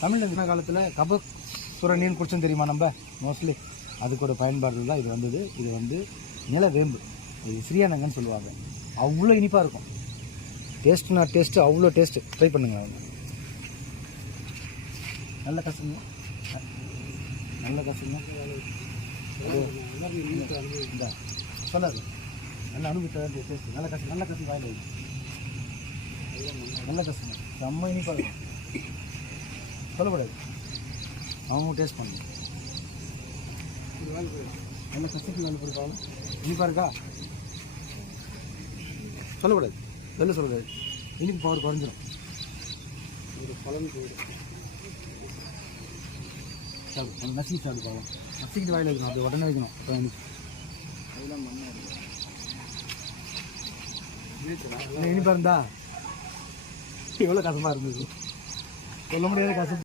தமிழில் இந்த காலத்தில் கபசுரணின்னு குடிச்சோம் தெரியுமா நம்ம மோஸ்ட்லி அதுக்கு ஒரு பயன்பாடு தான் இது வந்தது. இது வந்து நிலவேம்பு, இது ஸ்ரீயானங்கன்னு சொல்லுவாங்க. அவ்வளோ இனிப்பாக இருக்கும். டேஸ்ட்னா டேஸ்ட்டு, அவ்வளோ டேஸ்ட்டு. ட்ரை பண்ணுங்க அவங்க. நல்ல கசுங்க, நல்ல கசுங்க. இந்த சொல்லாது நல்ல அனுபவித்த டேஸ்ட்டு. நல்ல கசு, நல்ல கசு வாயில் வைக்கும். நல்ல கசுங்க, செம்ம இனிப்பாக இருக்கும். சொல்லக்கூடாது, அவங்க டேஸ்ட் பண்ணு. நல்ல கசக்கு வேலை கொடுத்தாலும் இனிப்பாக இருக்கா சொல்லக்கூடாது, வெளில சொல்லக்கூடாது. இனிப்பு பவர் குறைஞ்சிடும். ஒரு பழம் சாப்பிடு, நசுக்கி சாப்பிடு. பழம் நசுக்கிட்டு வாயில் வைக்கணும், அப்படி உடனே வைக்கணும். அப்புறம் இனிப்பு இனிப்பாக இருந்தா எவ்வளோ கசப்பாக இருந்தது சொல்ல முடியாத கசப்பு.